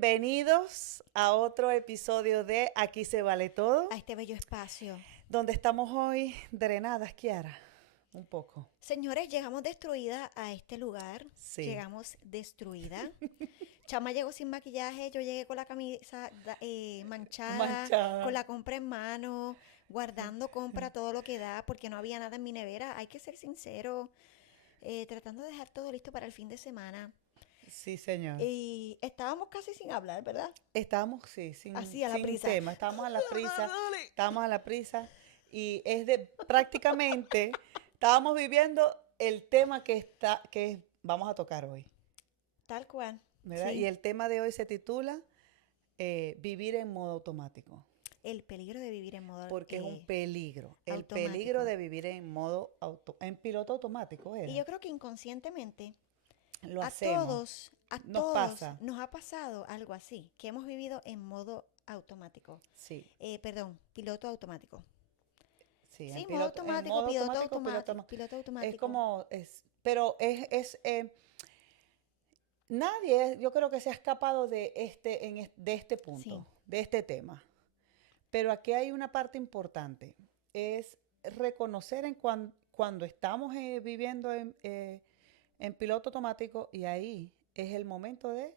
bienvenidos a otro episodio de Aquí se vale todo, A este bello espacio. donde estamos hoy drenadas, Kiara, un poco. Señores, llegamos destruida a este lugar. Sí. Llegamos destruida. Chama llegó sin maquillaje, yo llegué con la camisa manchada, Manchada. con la compra en mano, guardando compra todo lo que da, porque no había nada en mi nevera. Hay que ser sincero, tratando de dejar todo listo para el fin de semana. Sí, señor. Y estábamos casi sin hablar, ¿verdad? Estábamos, sí, Así, a la sin prisa. tema, estábamos a la prisa y es de prácticamente, estábamos viviendo el tema que vamos a tocar hoy, Tal cual. ¿verdad? Sí. Y el tema de hoy se titula Vivir en modo automático. El peligro de vivir en modo Porque es un peligro. El automático. peligro de vivir en piloto automático Y era. yo creo que inconscientemente Lo a hacemos. a Nos todos pasa. nos ha pasado algo así, que hemos vivido en modo automático. Sí, Perdón, piloto automático. sí. Sí, En modo piloto, en automático, modo piloto automático, automático, piloto automático. es como, pero nadie, yo creo que se ha escapado de de este punto, Sí. de este tema. Pero aquí hay una parte importante, es reconocer cuando estamos viviendo en piloto automático y ahí es el momento de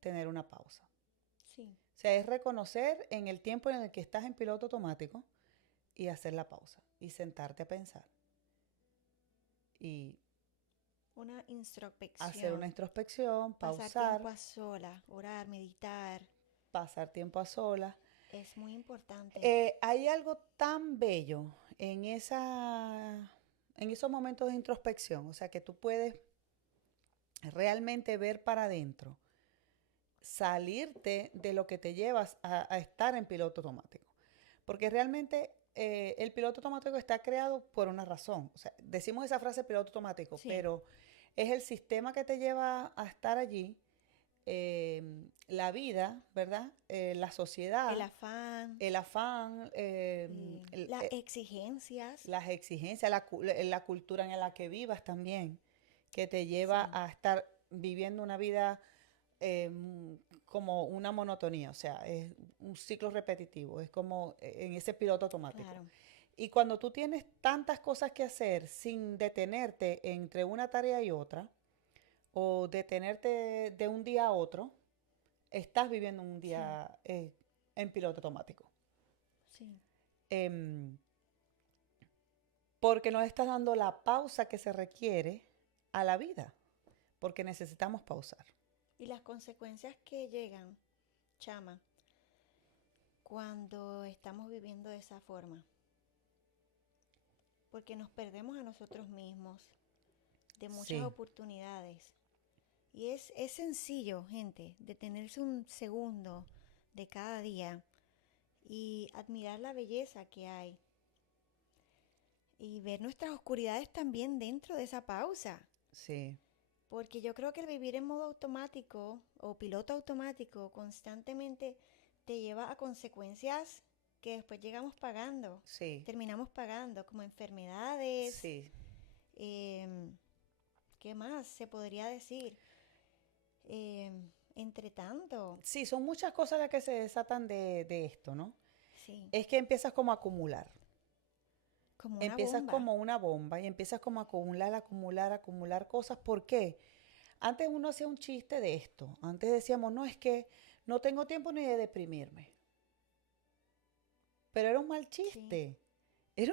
tener una pausa. Sí. O sea, es reconocer en el tiempo en el que estás en piloto automático y hacer la pausa y sentarte a pensar y Una introspección. hacer una introspección, Pasar pausar, tiempo a solas, orar, meditar. pasar tiempo a solas. Es muy importante. Hay algo tan bello en esos momentos de introspección, o sea, que tú puedes realmente ver para adentro, salirte de lo que te llevas a estar en piloto automático. Porque realmente el piloto automático está creado por una razón. O sea, decimos esa frase piloto automático, Sí. pero es el sistema que te lleva a estar allí, la vida, ¿verdad? La sociedad, El afán, las las exigencias. exigencias, la cultura en la que vivas también, que te lleva Sí. a estar viviendo una vida eh, como una monotonía, o sea, es un ciclo repetitivo, es como en ese piloto automático. Claro. Y cuando tú tienes tantas cosas que hacer sin detenerte entre una tarea y otra, o detenerte de un día a otro, estás viviendo un Sí. día en piloto automático. Sí. Em, porque no estás dando la pausa que se requiere a la vida, porque necesitamos pausar. Y las consecuencias que llegan, chama, cuando estamos viviendo de esa forma. Porque nos perdemos a nosotros mismos de muchas Sí, oportunidades. Y es sencillo, gente, detenerse un segundo de cada día y admirar la belleza que hay. Y ver nuestras oscuridades también dentro de esa pausa. sí. Porque yo creo que el vivir en modo automático o piloto automático constantemente te lleva a consecuencias que después llegamos pagando. Sí, Terminamos pagando como enfermedades. sí, em, ¿Qué más se podría decir? Entre tanto, sí, son muchas cosas las que se desatan de esto, ¿no? sí, Es que empiezas como a acumular, como una empiezas bomba. como una bomba y empiezas como a acumular cosas. ¿Por qué? Antes uno hacía un chiste de esto, antes decíamos, no, es que no tengo tiempo ni de deprimirme, pero era un mal Sí, chiste. Ya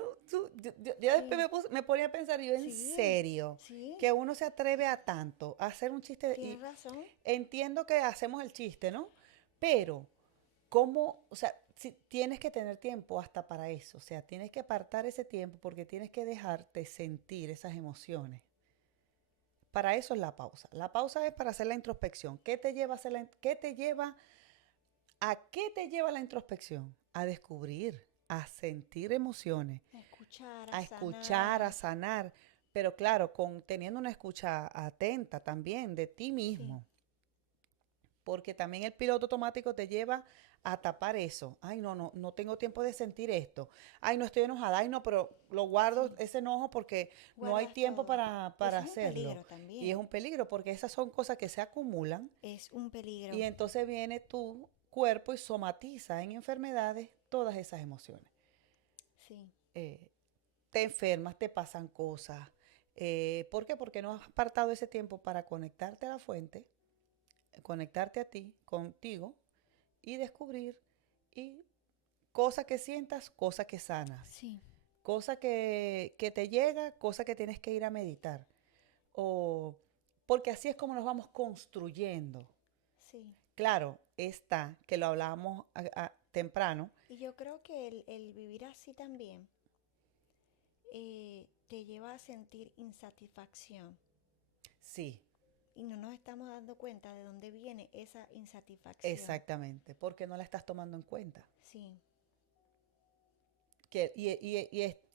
después sí, me ponía a pensar, yo en sí, serio, sí, que uno se atreve a tanto, a hacer un chiste, tienes y razón. entiendo que hacemos el chiste, ¿no? Pero, ¿cómo? O sea, si tienes que tener tiempo hasta para eso, o sea, tienes que apartar ese tiempo porque tienes que dejarte sentir esas emociones. Para eso es la pausa. La pausa es para hacer la introspección. ¿Qué te lleva a hacer a qué te lleva la introspección? A descubrir, a sentir emociones, A escuchar, a a escuchar, a sanar. sanar, pero claro, teniendo una escucha atenta también de ti Sí, mismo. porque también el piloto automático te lleva a tapar eso. Ay, no tengo tiempo de sentir esto. Ay, no estoy enojada. Ay, no, pero lo guardo Sí, ese enojo porque no hay guardas tiempo todo. Y para eso es un hacerlo. peligro Y es también. un peligro porque esas son cosas que se acumulan Es un y peligro. entonces viene tu cuerpo y somatiza en enfermedades todas esas emociones. Sí, Eh, Te enfermas, te pasan cosas. ¿Por qué? Porque no has apartado ese tiempo para conectarte a la fuente, conectarte a ti, contigo y descubrir y cosa que sientas, cosa que sanas, sí, cosa que te llega, cosa que tienes que ir a meditar. O porque así es como nos vamos construyendo. sí. Claro, está, que lo hablábamos temprano, Y yo creo que el vivir así también te lleva a sentir insatisfacción. sí, Y no nos estamos dando cuenta de dónde viene esa insatisfacción. exactamente, porque no la estás tomando en cuenta. Sí,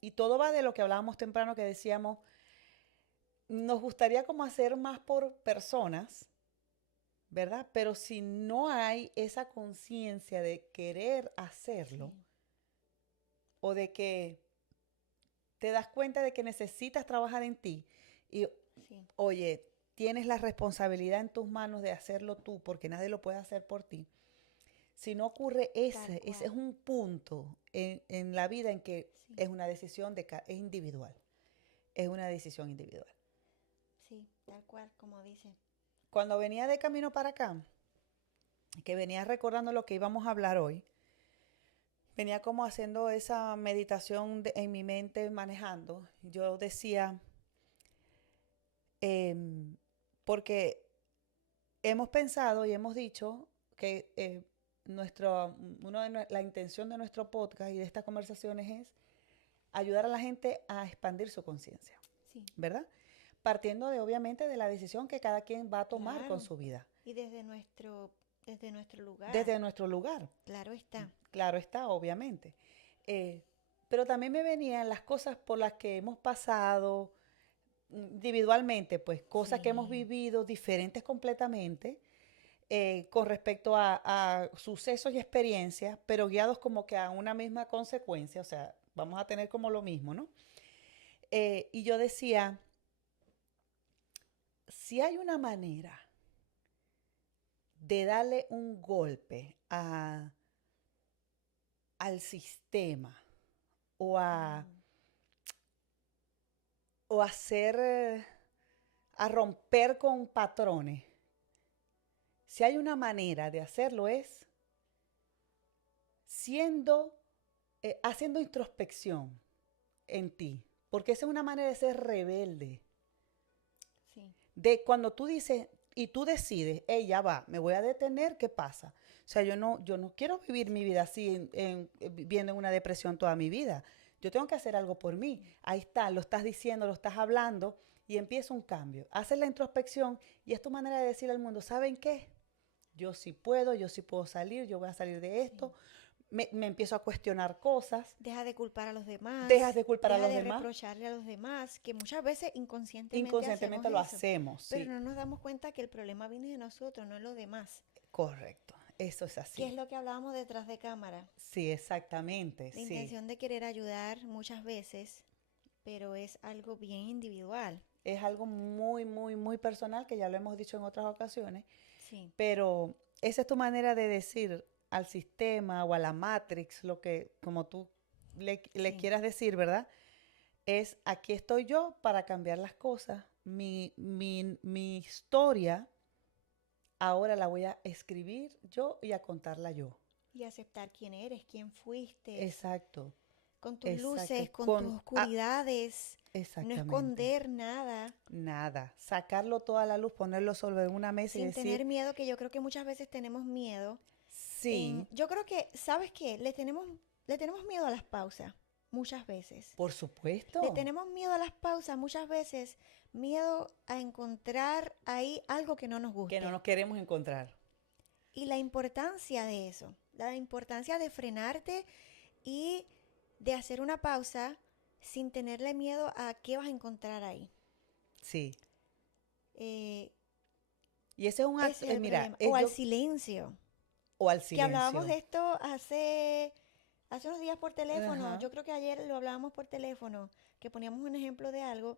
Y todo va de lo que hablábamos temprano que decíamos, nos gustaría como hacer más por personas, ¿verdad? Pero si no hay esa conciencia de querer hacerlo sí, o de que te das cuenta de que necesitas trabajar en ti y, sí, oye, tienes la responsabilidad en tus manos de hacerlo tú porque nadie lo puede hacer por ti. Si no ocurre tal ese cual. es un punto en la vida en que Sí, es una decisión es individual, es una decisión individual. sí, tal cual, como dice. Cuando venía de camino para acá, que venía recordando lo que íbamos a hablar hoy, venía como haciendo esa meditación en mi mente manejando. Yo decía, em, porque hemos pensado y hemos dicho que la intención de nuestro podcast y de estas conversaciones es ayudar a la gente a expandir su conciencia, Sí, ¿verdad? Partiendo de, obviamente, de la decisión que cada quien va a tomar con claro. su vida, Y desde nuestro lugar, desde nuestro lugar. claro está. Claro está, obviamente. Eh, pero también me venían las cosas por las que hemos pasado individualmente, pues cosas que hemos Sí, vivido diferentes completamente con respecto a sucesos y experiencias, pero guiados como que a una misma consecuencia, o sea, vamos a tener como lo mismo, ¿no? Y yo decía, si hay una manera de darle un golpe al sistema o mm, o hacer, a romper con patrones, si hay una manera de hacerlo es haciendo introspección en ti, porque esa es una manera de ser rebelde, sí, de cuando tú dices y tú decides, hey, ya va, me voy a detener, ¿qué pasa? O sea, yo no quiero vivir mi vida así, viviendo en una depresión toda mi vida. Yo tengo que hacer algo por mí. Ahí está, lo estás diciendo, lo estás hablando y empieza un cambio. Haces la introspección y es tu manera de decir al mundo, ¿saben qué? Yo sí puedo salir, yo voy a salir de esto. sí. Me empiezo a cuestionar cosas. Deja de culpar a los Dejas demás, de culpar a deja los de demás. reprocharle a los demás, que muchas veces inconscientemente hacemos Inconscientemente lo eso, hacemos, pero sí. no nos damos cuenta que el problema viene de nosotros, no de los demás. Correcto. Eso es ¿Qué es así. lo que hablábamos detrás de cámara? Sí, exactamente, La sí. intención de querer ayudar muchas veces, pero es algo bien individual. Es algo muy, muy, muy personal que ya lo hemos dicho en otras ocasiones, Sí, pero esa es tu manera de decir al sistema o a la Matrix, lo que como tú le sí. quieras decir, ¿verdad? Es aquí estoy yo para cambiar las cosas. Mi historia ahora la voy a escribir yo y a contarla yo. Y aceptar quién eres, quién fuiste, Exacto, con tus exacto. luces, con tus oscuridades, no Exactamente. esconder nada, Nada. Sacarlo toda la luz, ponerlo sobre una mesa y sin tener decir, miedo, que yo creo que muchas veces tenemos miedo. sí, Yo creo que, ¿sabes qué? Le tenemos miedo a las pausas, muchas veces. por Le supuesto, tenemos miedo a las pausas, muchas veces, miedo a encontrar ahí algo que no nos que no guste. nos queremos encontrar. Y la importancia de eso, la importancia de frenarte y de hacer una pausa sin tenerle miedo a qué vas a encontrar ahí. Sí, Eh, Y ese es un acto, Ese es el mira, problema. O al yo, silencio. o al Que hablábamos silencio. de esto hace unos días por teléfono. Ajá. Yo creo que ayer lo hablábamos por teléfono, que poníamos un ejemplo de algo.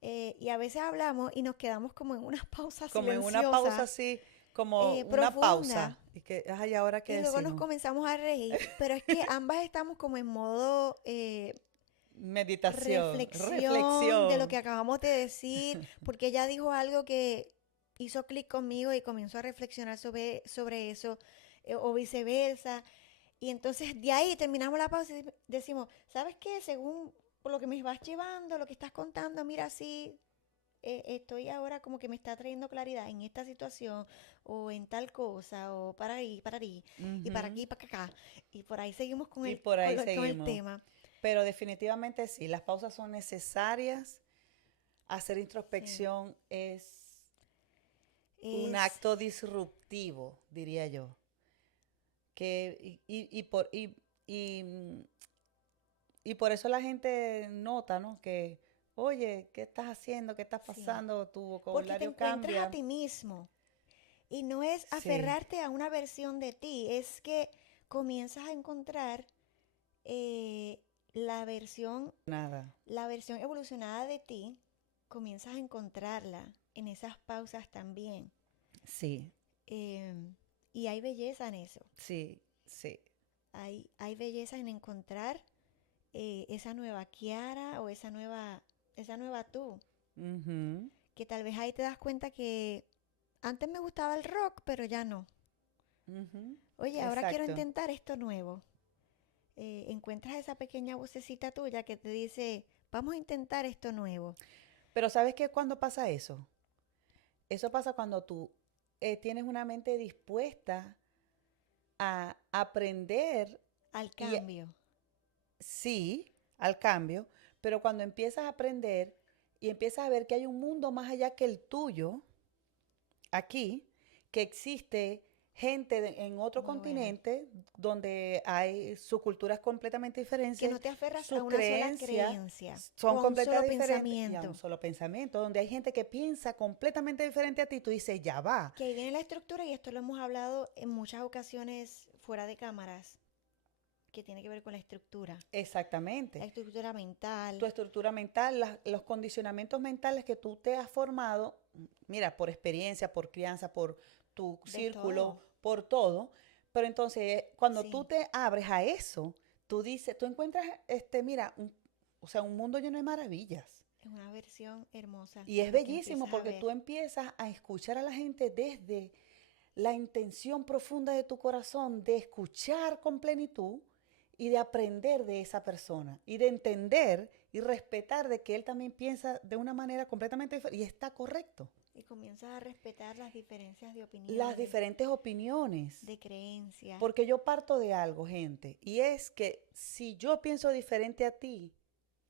Y a veces hablamos y nos quedamos como en una pausa Como en una pausa silenciosa, así, como una pausa. profunda. Y que, ay, ¿ahora qué Y luego nos decimos? comenzamos a reír. Pero es que ambas estamos como en modo Meditación, reflexión de lo reflexión. que acabamos de decir, porque ella dijo algo que hizo clic conmigo y comenzó a reflexionar sobre eso, o viceversa. Y entonces de ahí terminamos la pausa y decimos, ¿sabes qué? Según por lo que me vas llevando, lo que estás contando, mira, sí, estoy ahora como que me está trayendo claridad en esta situación o en tal cosa o para ahí y para Ujú. aquí, para acá. Y por ahí seguimos con Y por ahí con el seguimos. tema. Pero definitivamente sí, las pausas son necesarias. Hacer Sí. introspección es un Es, acto disruptivo, diría yo. Que, y por eso la gente nota, ¿no? Que, oye, ¿qué estás haciendo? ¿Qué está sí. pasando? Tu Porque te vocabulario encuentras a cambia. ti mismo. Y no es Sí, aferrarte a una versión de ti, es que comienzas a encontrar eh, la versión, nada. la versión evolucionada de ti, comienzas a encontrarla en esas pausas también. Sí, Em, y hay belleza en eso. sí, sí. Hay belleza en encontrar esa nueva Kiara o esa nueva tú. Ujú, Que tal vez ahí te das cuenta que antes me gustaba el rock, pero ya no. ujú. Oye, ahora quiero Exacto. intentar esto nuevo. Encuentras esa pequeña vocecita tuya que te dice, vamos a intentar esto nuevo. Pero ¿sabes qué? ¿Cuándo pasa eso? Eso pasa cuando tú tienes una mente dispuesta a aprender Al y cambio. sí, al cambio, pero cuando empiezas a aprender y empiezas a ver que hay un mundo más allá que el tuyo, aquí, que existe gente en otro Muy buena. continente donde hay su cultura es completamente Que diferente, no te aferras a sus una sola creencias creencia son o a un completamente solo diferentes y a un pensamiento. solo pensamiento, donde hay gente que piensa completamente diferente a ti, tú dices, ya va. Que ahí viene la estructura y esto lo hemos hablado en muchas ocasiones fuera de cámaras, que tiene que ver con la Exactamente. estructura mental, Tu estructura mental, los condicionamientos mentales que tú te has formado, mira, por experiencia, por crianza, por tu de círculo, todo. por todo. Pero entonces, cuando tú Sí, te abres a eso, tú dices, tú encuentras, mira, o sea, un mundo lleno de maravillas. es una versión hermosa Y de es lo que bellísimo empiezas a porque ver. tú empiezas a escuchar a la gente desde la intención profunda de tu corazón de escuchar con plenitud y de aprender de esa persona y de entender y respetar de que él también piensa de una manera completamente diferente y está correcto. Y comienzas a respetar las diferencias de Las opiniones, diferentes opiniones, de creencias. porque yo parto de algo, gente, y es que si yo pienso diferente a ti,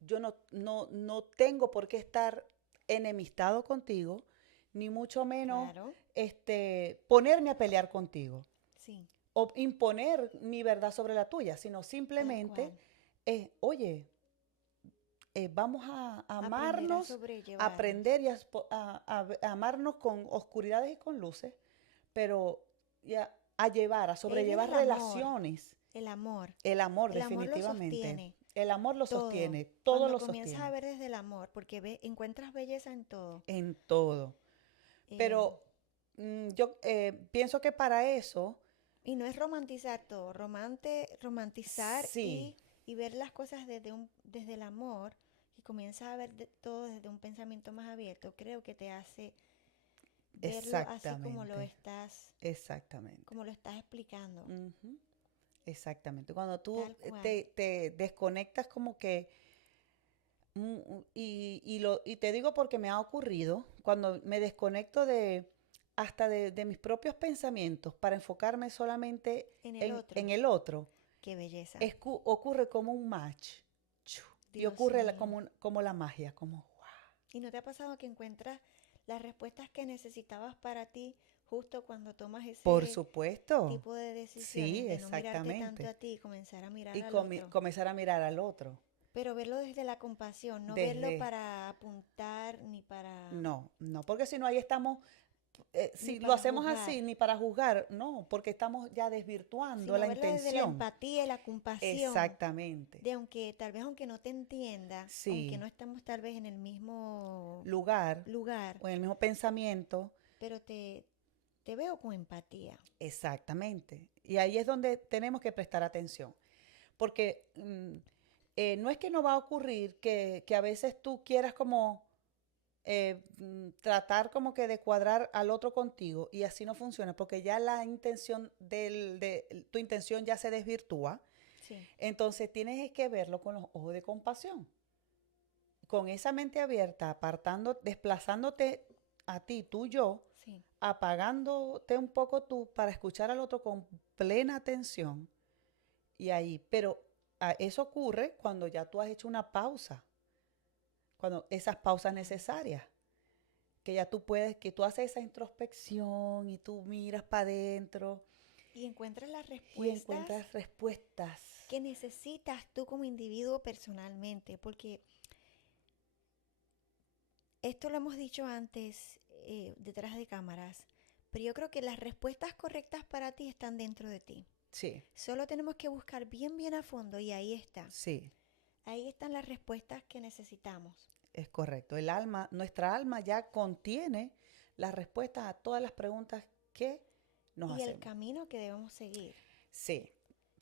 yo no tengo por qué estar enemistado contigo, ni mucho menos Claro, ponerme a pelear contigo sí, o imponer mi verdad sobre la tuya, sino tal simplemente, cual. oye, vamos a Aprender a amarnos, a sobrellevarnos. aprender y a amarnos con oscuridades y con luces, pero a llevar, a Ahí viene sobrellevar relaciones. el amor. El amor, El amor lo definitivamente. sostiene El amor lo todo. sostiene, todo Cuando lo comienzas a sostiene, ver desde el amor, porque encuentras belleza en todo. en todo. Eh, Pero yo pienso que para eso, y no es romantizar todo, romantizar sí, y ver las cosas desde el amor y comienzas a ver todo desde un pensamiento más abierto, creo que te hace verlo así exactamente, exactamente. como lo estás explicando, Ujú, exactamente. Cuando tú tal cual. te desconectas como que, y te digo porque me ha ocurrido, cuando me desconecto hasta de mis propios pensamientos para enfocarme solamente En el en otro, el otro, qué belleza. ocurre como un match. Y Dios ocurre mío. como la magia, como, wow. ¿Y no te ha pasado que encuentras las respuestas que necesitabas para ti justo cuando tomas Por ese supuesto. tipo de decisiones Sí, de no mirarte tanto exactamente. a ti y comenzar a mirar Y al otro? comenzar a mirar al otro. Pero verlo desde la compasión, no verlo Desde, para apuntar ni para... no, no, porque si no, ahí estamos, Ni si lo para hacemos juzgar, así, ni para juzgar, no, porque estamos ya desvirtuando sino la verlo desde la intención. empatía y la compasión, Exactamente. de aunque tal vez aunque no te entienda, aunque Sí, no estamos tal vez en el mismo lugar lugar, o en el mismo pensamiento. pero te veo con empatía. Exactamente. Y ahí es donde tenemos que prestar atención. Porque no es que no va a ocurrir que a veces tú quieras como tratar como que de cuadrar al otro contigo y así no funciona, porque ya la intención tu intención ya se desvirtúa. Sí, Entonces tienes que verlo con los ojos de compasión, con esa mente abierta, apartando, desplazándote a ti, tú, yo, sí. apagándote un poco tú para escuchar al otro con plena atención. Y ahí, pero eso ocurre cuando ya tú has hecho una pausa, cuando esas pausas Claro. necesarias, que ya tú puedes, que tú haces esa introspección y tú miras para adentro Y encuentras las y respuestas encuentras respuestas. que necesitas tú como individuo personalmente, porque esto lo hemos dicho antes detrás de cámaras, pero yo creo que las respuestas correctas para ti están dentro de ti. Sí, Solo tenemos que buscar bien, bien a fondo y ahí está. sí, Ahí están las respuestas que necesitamos es correcto. El alma, nuestra alma ya contiene las respuestas a todas las preguntas que nos y el hacemos. camino que debemos seguir. Sí,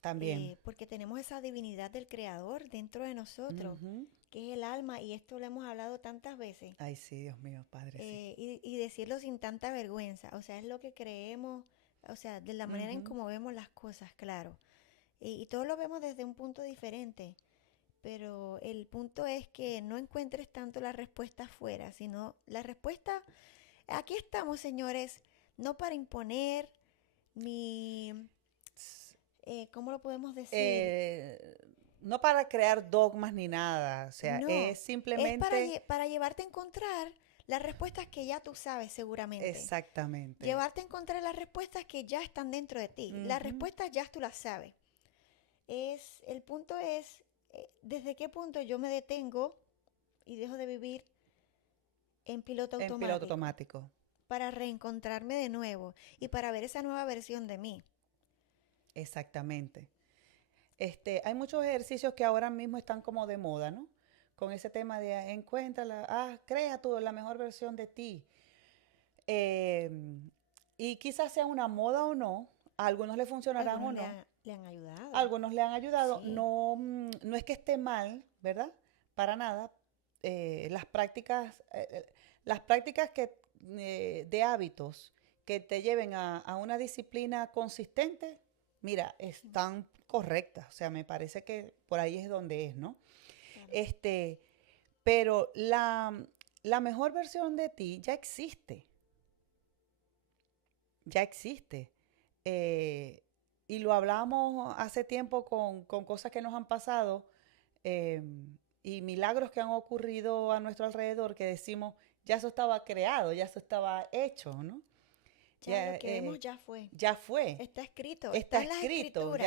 también. Porque tenemos esa divinidad del Creador dentro de nosotros, Ujú. que es el alma, y esto lo hemos hablado tantas veces, Ay, sí, Dios mío, Padre, sí. y decirlo sin tanta vergüenza, o sea, es lo que creemos, o sea, de la manera en Ujú. cómo vemos las cosas, claro, y todos lo vemos desde un punto diferente, pero el punto es que no encuentres tanto la respuesta afuera, sino la respuesta, aquí estamos, señores, no para imponer, ni, ¿cómo lo podemos decir? eh, no para crear dogmas ni nada, o sea, No, es es simplemente para llevarte a encontrar las respuestas que ya tú sabes seguramente. exactamente. Llevarte a encontrar las respuestas que ya están dentro de ti. Las Ujú. respuestas ya tú las sabes. El punto es, desde qué punto yo me detengo y dejo de vivir en piloto En piloto automático automático, para reencontrarme de nuevo y para ver esa nueva versión de mí. exactamente. Hay muchos ejercicios que ahora mismo están como de moda, ¿no? Con ese tema de crea tú la mejor versión de ti. Eh, y quizás sea una moda o no, a algunos le funcionarán o Algunos no, le han ayudado. algunos le han ayudado. Sí, No, no es que esté mal, ¿verdad? Para nada. Las las prácticas de hábitos que te lleven a una disciplina consistente, mira, sí, están correctas. O sea, me parece que por ahí es donde es, ¿no? claro. Este, pero la mejor versión de ti ya existe, ya existe. Eh, y lo hablamos hace tiempo con cosas que nos han pasado eh, y milagros que han ocurrido a nuestro alrededor que decimos, ya eso estaba creado, ya eso estaba hecho, ¿no? Ya lo Ya, que vemos ya fue. ya fue, Está escrito, está está en las escrito, escrituras.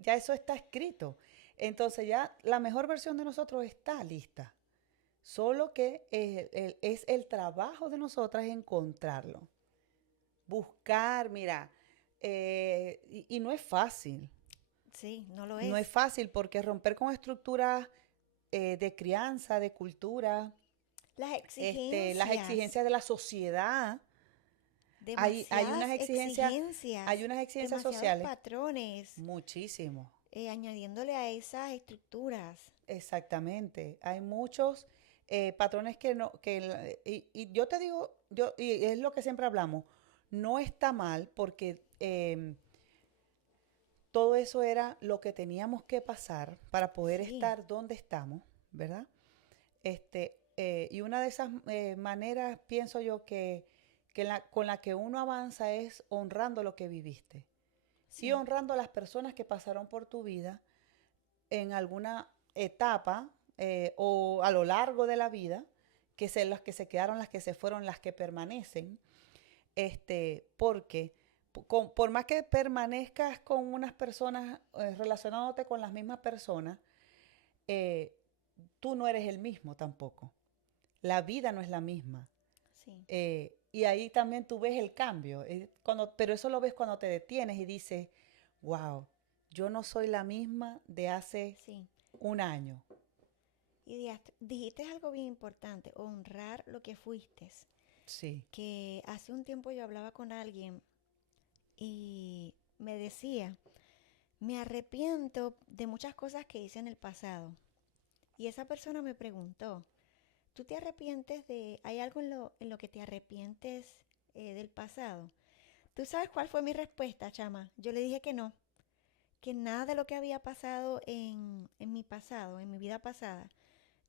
ya eso está escrito. Entonces ya la mejor versión de nosotros está lista. Solo que es el trabajo de nosotras encontrarlo. Buscar, mira, y no es fácil. Sí, no lo No es es. fácil porque romper con estructuras de crianza, de cultura, Las las exigencias, exigencias de la sociedad, hay demasiadas hay exigencias, unas exigencias demasiados sociales, patrones, muchísimo, añadiéndole a esas estructuras. exactamente. Hay muchos patrones que no, y yo te digo, y es lo que siempre hablamos, no está mal porque todo eso era lo que teníamos que pasar para poder Sí, estar donde estamos, ¿verdad? Y una de esas maneras, pienso yo, con la que uno avanza es honrando lo que viviste y sí, honrando a las personas que pasaron por tu vida en alguna etapa o a lo largo de la vida, las que se quedaron, las que se fueron, las que permanecen, porque por más que permanezcas con unas personas, relacionándote con las mismas personas, eh, tú no eres el mismo tampoco. La vida no es la misma. sí. y ahí también tú ves el cambio. Pero eso lo ves cuando te detienes y dices, wow, yo no soy la misma de hace Sí. un año. Y dijiste algo bien importante, honrar lo que fuiste. Sí, Que hace un tiempo yo hablaba con alguien y me decía, me arrepiento de muchas cosas que hice en el pasado. Y esa persona me preguntó, ¿tú te arrepientes hay algo en lo que te arrepientes del pasado? ¿Tú sabes cuál fue mi respuesta, chama? Yo le dije que nada de lo que había pasado en mi pasado, en mi vida pasada,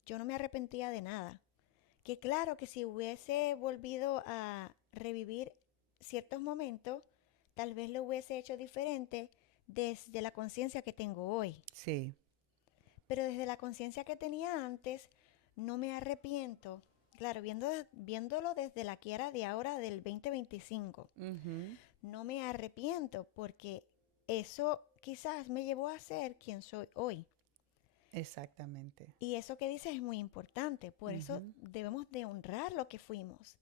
yo no me arrepentía de nada. Que claro que si hubiese volvido a revivir ciertos momentos, tal vez lo hubiese hecho diferente desde la conciencia que tengo hoy. sí. Pero desde la conciencia que tenía antes, no me arrepiento. Claro, viéndolo desde la quiera de ahora del 2025, Ujú. no me arrepiento porque eso quizás me llevó a ser quien soy hoy. Exactamente. Y eso que dices es muy importante, por eso Ujú. debemos de honrar lo que fuimos,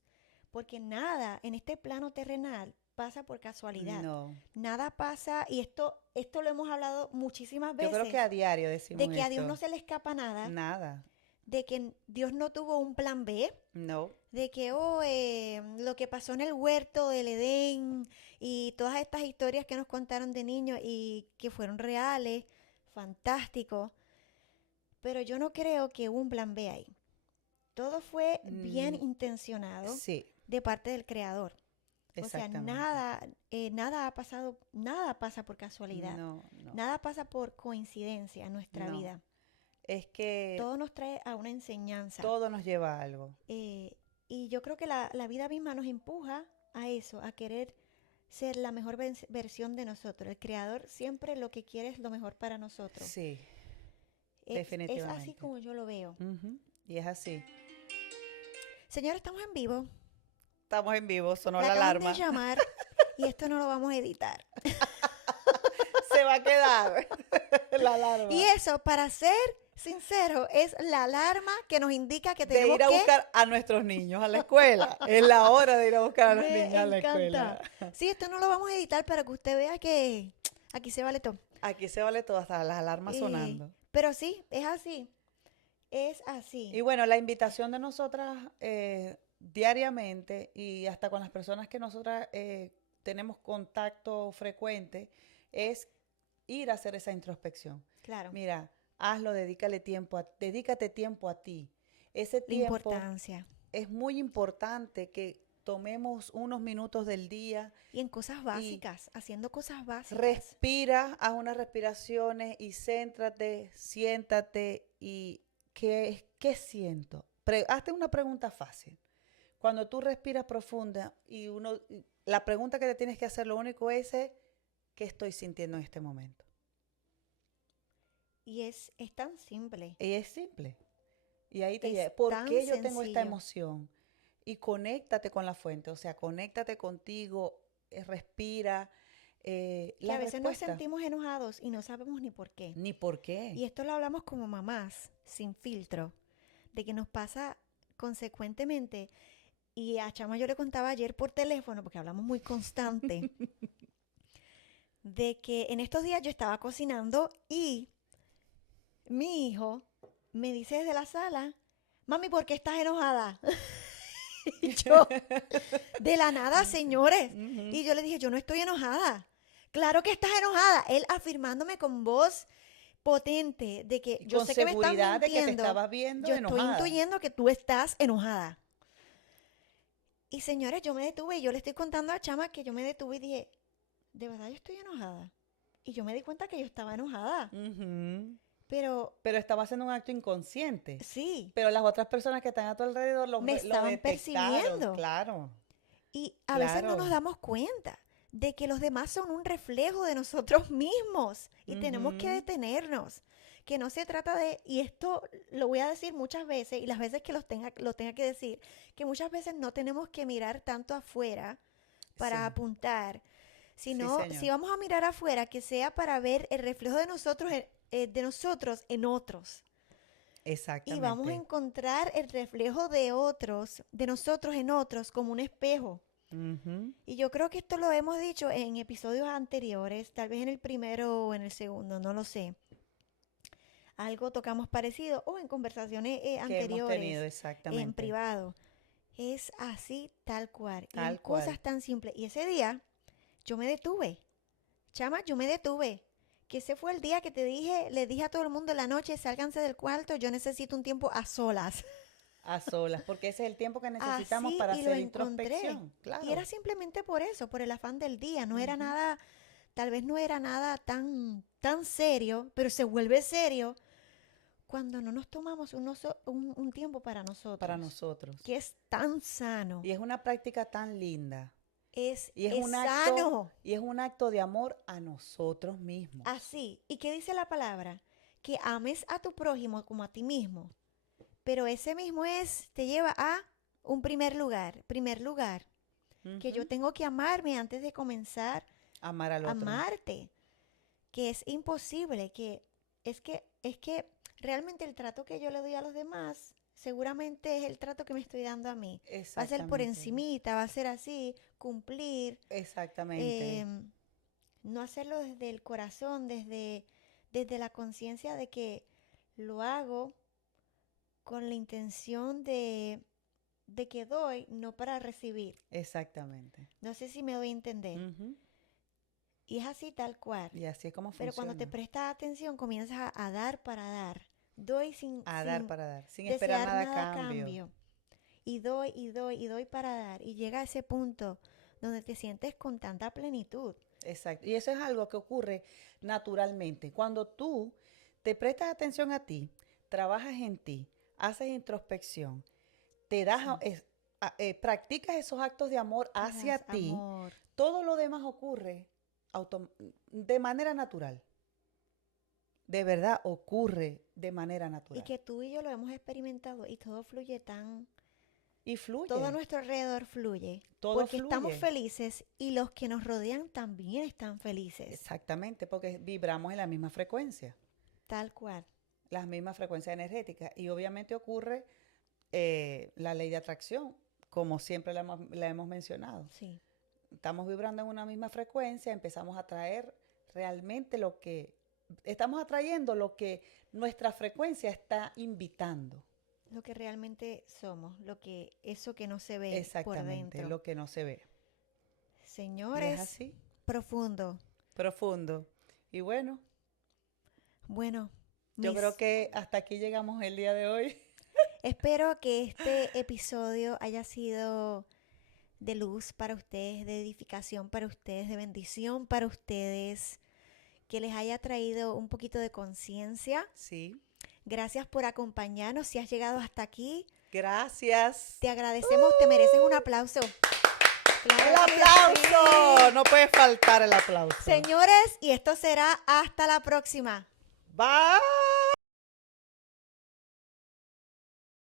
porque nada en este plano terrenal pasa por casualidad. No, Nada pasa, y esto lo hemos hablado muchísimas yo creo que veces, a diario de decimos que a Dios esto. no se le escapa nada, Nada, de que Dios no tuvo un plan B, no, de que lo que pasó en el huerto del Edén y todas estas historias que nos contaron de niños y que fueron reales, fantástico, pero yo no creo que hubo un plan B ahí. Todo fue bien mm, intencionado sí, de parte del creador. O sea, exactamente. nada ha pasado, nada pasa por casualidad, No, no, nada pasa por coincidencia en nuestra no. vida. Es que Todo nos trae a una enseñanza. todo nos lleva a algo. Eh, y yo creo que la vida misma nos empuja a eso, a querer ser la mejor versión de nosotros. El creador siempre lo que quiere es lo mejor para nosotros. Sí, Es así definitivamente. como yo lo veo. Ujú. Y es así. Señor, estamos en vivo. Estamos en vivo, sonó La la acaban de alarma. llamar y esto no lo vamos a editar. Se va a quedar la Y alarma. eso, para ser sincero, es la alarma que nos indica que De tenemos ir a que... buscar a nuestros niños a la escuela. Es la hora de ir a buscar a los Me niños a la escuela. encanta. Sí, esto no lo vamos a editar para que usted vea que aquí se vale todo. Aquí se vale todo, hasta las alarmas Eh, sonando. pero sí, es así. Es así. Y bueno, la invitación de nosotras diariamente y hasta con las personas que nosotras tenemos contacto frecuente es ir a hacer esa introspección. Claro. Mira, hazlo, dedícate tiempo a ti. Ese La tiempo importancia. es muy importante que tomemos unos minutos del día Y en cosas y básicas, haciendo cosas básicas. respira, haz unas respiraciones y céntrate, siéntate y ¿qué siento? Hazte una pregunta fácil. Cuando tú respiras profunda la pregunta que te tienes que hacer, lo único es ¿qué estoy sintiendo en este momento? Y es tan simple. Y es simple. Y ahí te Es llega, ¿por tan qué yo tengo esta sencillo. emoción? Y conéctate con la fuente, o sea, conéctate contigo, respira. Que La a veces nos respuesta, sentimos enojados y no sabemos ni por qué. ni por qué. Y esto lo hablamos como mamás, sin filtro, de que nos pasa consecuentemente. Y a Chama yo le contaba ayer por teléfono, porque hablamos muy constante, de que en estos días yo estaba cocinando y mi hijo me dice desde la sala, mami, ¿por qué estás enojada? Y yo, de la nada, señores. Ujú. Y yo le dije, yo no estoy enojada. Claro que estás enojada. Él afirmándome con voz potente de que Y yo con sé que me estás seguridad de que te mintiendo. estabas viendo Yo estoy enojada. intuyendo que tú estás enojada. Y señores, yo me detuve y yo le estoy contando a Chama que yo me detuve y dije, de verdad yo estoy enojada. Y yo me di cuenta que yo estaba enojada. Ujú. Pero Pero estaba haciendo un acto inconsciente. sí, Pero las otras personas que están a tu alrededor me lo estaban detectaron, percibiendo. claro, Y a veces no nos claro. damos cuenta de que los demás son un reflejo de nosotros mismos y tenemos que Ujú. detenernos. Que no se trata de, y esto lo voy a decir muchas veces y las veces que lo tenga que decir, que muchas veces no tenemos que mirar tanto afuera para Sí, apuntar, sí, sino señor. si vamos a mirar afuera, que sea para ver el reflejo de nosotros en otros. Exactamente. Y vamos a encontrar el reflejo de otros, de nosotros en otros, como un espejo. Ujú. Y yo creo que esto lo hemos dicho en episodios anteriores, tal vez en el primero o en el segundo, no lo sé. Algo tocamos parecido o en conversaciones Que hemos tenido, anteriores, en exactamente. privado. Es así tal cual. Y en Tal cual. cosas tan simples. Y ese día yo me detuve. Chama, yo me detuve. Que ese fue el día que te dije, le dije a todo el mundo en la noche, sálganse del cuarto, yo necesito un tiempo a solas. A solas, porque ese es el tiempo que necesitamos Así para y lo hacer encontré. introspección. Y Claro. era simplemente por eso, por el afán del día. No era Ujú. nada, tal vez no era nada tan serio, pero se vuelve serio cuando no nos tomamos un tiempo para Para nosotros, nosotros. que es tan sano. Y es una práctica tan linda. Es Y es un acto, sano. y es un acto de amor a nosotros mismos. Así. ¿Y qué dice la palabra? Que ames a tu prójimo como a ti mismo. Pero ese mismo te lleva a un primer lugar. Primer lugar. Que yo Ujú. tengo que amarme antes de comenzar Amar al a otro. amarte. Que es imposible. Es que realmente el trato que yo le doy a los demás, seguramente es el trato que me estoy dando a mí. Va a ser por Exactamente. encimita, va a ser así, cumplir. Exactamente. No hacerlo desde el corazón, desde la conciencia de que lo hago con la intención de que doy, no para recibir. Exactamente. No sé si me doy a entender. Ujú. Y es así tal cual. Y así es como Pero funciona. cuando te prestas atención, comienzas a dar para dar. Doy A dar para dar, sin desear esperar nada a nada a cambio. Y doy, y doy, y doy para dar. Y llega a ese punto donde te sientes con tanta plenitud. Exacto. Y eso es algo que ocurre naturalmente. Cuando tú te prestas atención a ti, trabajas en ti, haces introspección, te das, Sí. practicas esos actos de amor Te hacia das ti, amor. todo lo demás ocurre de manera natural. De verdad ocurre de manera Y natural. que tú y yo lo hemos experimentado y todo fluye Y fluye. todo a nuestro alrededor fluye. Todo Porque estamos fluye. felices y los que nos rodean también están felices. Exactamente, porque vibramos en la misma frecuencia, Tal cual. las mismas frecuencias energéticas. Y obviamente ocurre la ley de atracción, como siempre la hemos mencionado. Sí. Estamos vibrando en una misma frecuencia, empezamos a atraer realmente estamos atrayendo lo que nuestra frecuencia está invitando. Lo que realmente somos, eso que no se ve por Exactamente, dentro. lo que no se ve. Y es Señores, así, profundo. profundo. Y bueno, Bueno, yo creo que hasta aquí llegamos el día de hoy. espero que este episodio haya sido de luz para ustedes, de edificación para ustedes, de bendición para ustedes, que les haya traído un poquito de conciencia. Sí. Gracias por acompañarnos. Si has llegado hasta aquí, Gracias. te agradecemos, te mereces un aplauso. Claro ¡El que aplauso! sí. No puede faltar el aplauso. Señores, y esto será hasta la próxima. Bye.